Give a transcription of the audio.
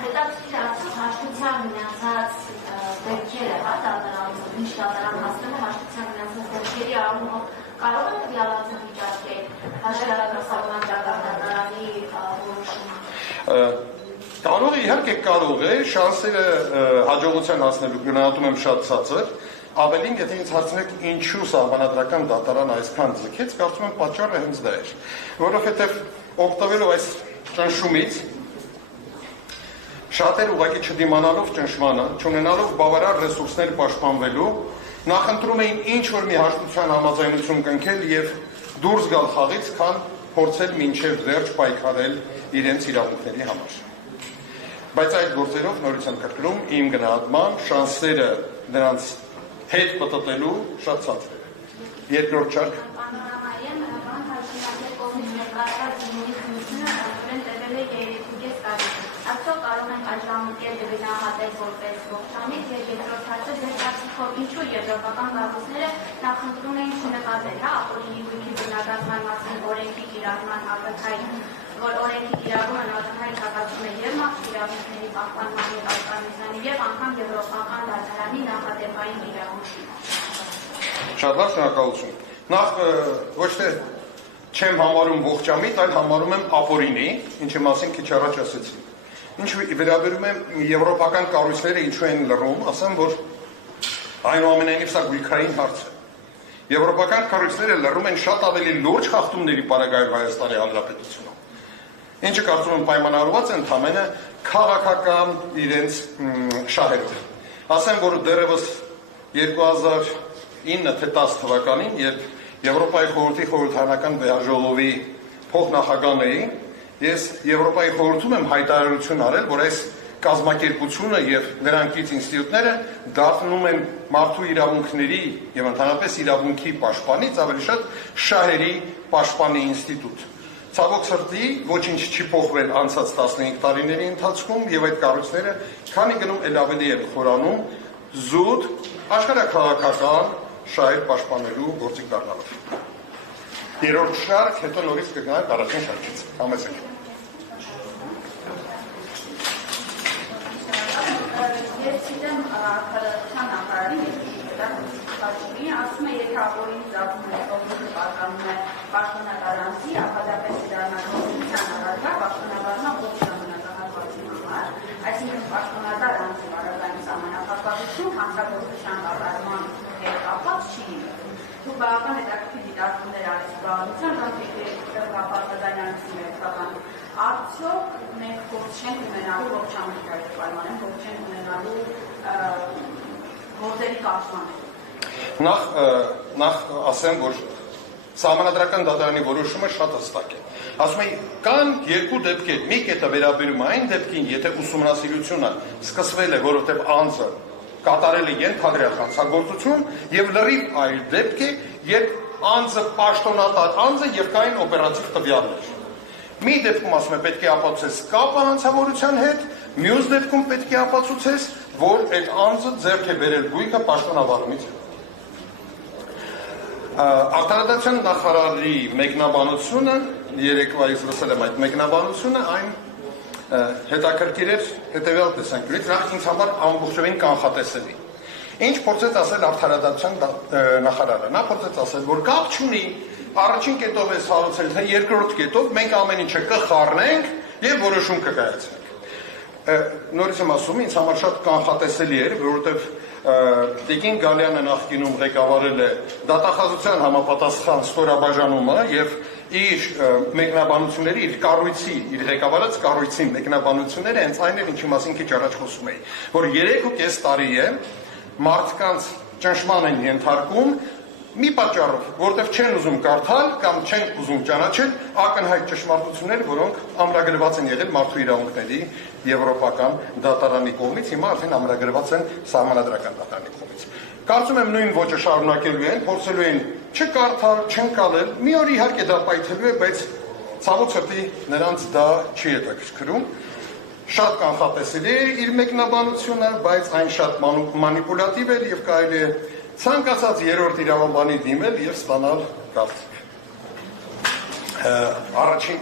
Հետաքրքիր արդյոք հաշտության մնացած դեպքերը, ինչ դատարան հասնել է հաշտության մնացած դեպքերի առումով կարող է տվյալացում վիճակել հաշվառակասական դատարանի որոշումը։ Կարող է, իհարկե կարող է, շանսերը հաջողության հասնելու գնահատում եմ շատ ցածր, ավելին եթե ինձ հարցնեք ինչու սահմանադրական դատարան այսքան ձգեց, կարծում եմ պատճառը հենց դա էր, որովհետև օգտվելով այս ճնշումից շատեր ուղղակի չդիմանալով ճնշմանը, չունենալով բավարար ռեսուրսներ պաշտպանվելու, նախընտրում էին ինչ-որ մի հաշտության համաձայնություն կնքել և դուրս գալ խաղից, քան փորձել մինչև վերջ պայքարել իրենց իրավունքների համար։ Բայց այդ գործերով նորից եմ կրկնում, իմ գնահատմամբ շանսերը նրանց հետ պտտելու շատ ցածր է։ Երկրորդ չարք։ Արդյոք կարող ենք աշխատանքել դեպինահատել որպես ողջամիտ և երկրորդ հարցը ձեր կարծիքով ինչու եվրոպական կառույցները նախընտրում էին չնկատել ապօրինի գույքի բնագազման մասին օրենքի կիրառման ակնթարթ, որ օրենքի կիրառումը ակնթարթ հակացում է և մարդու իրավունքների պահպանման պաշտպանությանը և անգամ եվրոպական դատարանի նախադեպային իրավունքի։ Շատ լավ, շնորհակալություն։ Նախ ոչ թե չեմ համարում ողջամիտ, այլ համարում եմ ապօրինի, ինչի մասին քիչ առաջ ասեցի։ Ինչ վերաբերում եմ եվրոպական կառույցները ինչու են լռում, ասեմ, որ այնուամենայնիվ սա գույքային հարց է։ Եվրոպական կառույցները լռում են շատ ավելի լուրջ խախտումների պարագայում Հայաստանի Հանրապետությունում, ինչը կարծում եմ պայմանավորված է ընդամենը քաղաքական իրենց շահերով։ Ասեմ, որ դեռևս 2009-10 թվականին, երբ Եվրոպայի խորհրդի խորհրդարանական վեհաժողովի փոխնախագահն էի, ես Եվրոպայի խորհրդում եմ հայտարարություն արել, որ այս կազմակերպությունը և նրանքից ինստիտուտները դառնում են մարդու իրավունքների և ընդհանրապես իրավունքի պաշտպանից ավելի շատ շահերի պաշտպանի ինստիտուտ։ Ցավոք սրտի ոչինչ չի փոխվել անցած 15 տարիների ընթացքում և այդ կառույցները քանի գնում էլ ավելի են խորանում զուտ աշխարհաքաղաքական շահեր պաշտպանելու գործիք դառնալով։ Երրորդ շարք, հետո նորից կգնանք առաջին շարքից։ Համեցեք։ Ես ցիտեմ քրեական նախարարին ասում է, եթե ապօրինի ծագումը պատկանում է պաշտոնատարանցի, ապատապես իրականացության առարկա պաշտոնատարանա ոչ ժամանակահատվածի համար, այսինքն պաշտոնատար անձի վարակային սահմանափակվածություն հանցագործության կատարման հետ կապված չի լինում։ Դու բավական հետաքրքիր դիտարկումներ արես զբաղության կամ կապարտազանյանցի մեկական արդյոք մենք փորձ չենք ունենալու ողջամիտ պայմաններ, փորձ չենք ունենալու գործերի կարգավորում։ Նախ ասեմ, որ սահմանադրական դատարանի որոշումը շատ հստակ է։ Ասում եմ, կան երկու դեպքեր, մի կետը վերաբերում է այն դեպքին, եթե ուսումնասիրությունը սկսվել է, որովհետև անձը կատարել է ենթադրյալ հանցագործություն, եւ լրիվ այլ դեպք է, երբ անձը պաշտոնատար անձ է եւ կային օպերատիվ տվյալներ։ Մի դեպքում ասում եմ, պետք է ապացուցես կապը հանցավորության հետ, մյուս դեպքում պետք է ապացուցես, որ այդ անձը ձեռք է բերել գույքը պաշտոնավարումից հետո։ Արտարադատության նախարարի մեկնաբանությունը, երեկվա ես լսել եմ այդ մեկնաբանությունը, այն հետաքրքիր էր հետևյալ տեսանկյունից, նախ ինձ համար ամբողջովին կանխատեսելի։ Ինչ փորձեց ասել արտարադատության նախարարը, նա փորձեց ասել, որ կապ չունի, առաջին կետով ես հարուցել, թե երկրորդ կետով մենք ամեն ինչը կխառնենք եւ որոշում կկայացնենք։ Նորից եմ ասում, ինձ համար շատ կանխատեսելի էր, որովհետեւ Տիկին Գալյանը նախկինում ղեկավարել է դատախազության համապատասխան ստորաբաժանումը եւ իր մեկնաբանությունների, իր կառույցի, իր ղեկավարած կառույցի մեկնաբանությունները հենց այն էր, ինչի մասին քիչ առաջ խոսում էի, որ 3.5 տարի է մարդկանց ճնշման են ենթարկում մի պատճառով, որտեղ չեն ուզում կարդալ կամ չեն ուզում ճանաչել ակնհայտ ճշմարտություններ, որոնք ամրագրված են եղել մարդու իրավունքների եվրոպական դատարանի կողմից, հիմա արդեն ամրագրված են սահմանադրական դատարանի կողմից։ Կարծում եմ նույն ոճը շարունակելու են, փորձելու են չկարդալ, չընկալել, մի օր իհարկե դա պայթելու է, բայց ցավոք սրտի նրանց դա չի հետաքրքրում։ Շատ կանխատեսելի է իր մեկնաբանությունը, բայց այն շատ մանիպուլատիվ էր եւ կարելի է ցանկացած երրորդ իրավաբանի դիմել եւ ստանալ կարծիք։ Առաջին